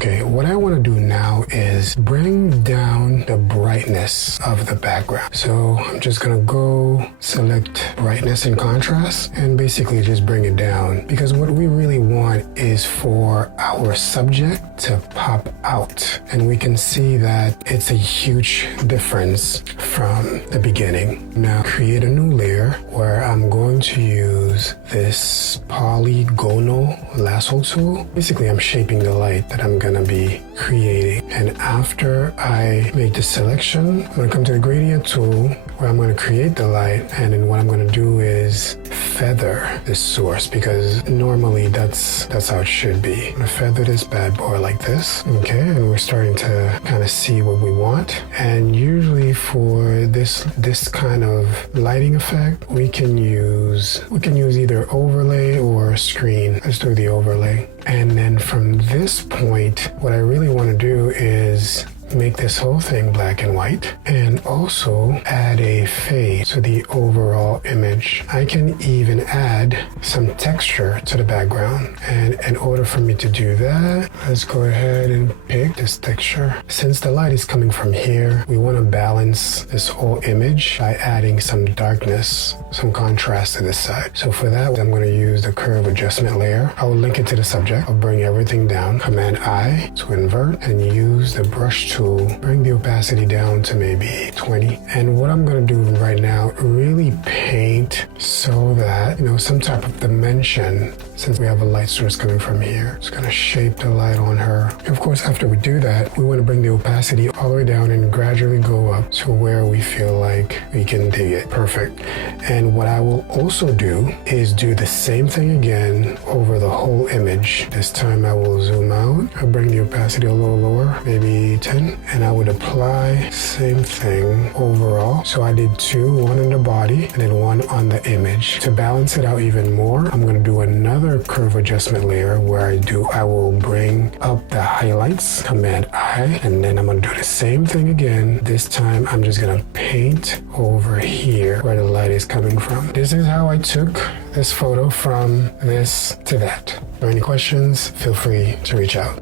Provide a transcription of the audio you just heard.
Okay, what I want to do now is bring down the brightness of the background. So I'm just going to go select brightness and contrast and basically just bring it down, because what we really want is for our subject to pop out, and we can see that it's a huge difference from the beginning. Now create a new layer where I'm going to use this polygonal lasso tool. Basically I'm shaping the light that I'm gonna be creating, and after I make the selection, I'm gonna come to the gradient tool where I'm gonna create the light, and then what I'm gonna do is feather the source, because normally that's how it should be. I'm gonna feather this bad boy like this, okay, and we're starting to kind of see what we want. And usually for this kind of lighting effect, we can use either overlay or screen. Let's do the overlay. And then from this point, what I really want to do is make this whole thing black and white, and also add a fade to the overall image. I can even add some texture to the background, and in order for me to do that, let's go ahead and pick this texture. Since the light is coming from here, we want to balance this whole image by adding some darkness, some contrast to this side. So for that, I'm going to use the curve adjustment layer. I will link it to the subject. I'll bring everything down, Command I to invert, and use the brush tool, bring the opacity down to maybe 20. And what I'm going to do right now, really paint so that, some type of dimension, since we have a light source coming from here. It's going to shape the light on her. And of course, after we do that, we want to bring the opacity all the way down and gradually go up to where we feel like we can dig it. Perfect. And what I will also do is do the same thing again over the whole image. This time I will zoom out. I'll bring the opacity a little lower, maybe 10. And I would apply same thing overall. So I did two, one on the body and then one on the image. To balance it out even more, I'm going to do another curve adjustment layer where I will bring up the highlights, Command I, and then I'm going to do the same thing again. This time I'm just going to paint over here where the light is coming from. This is how I took this photo from this to that. If there are any questions, feel free to reach out.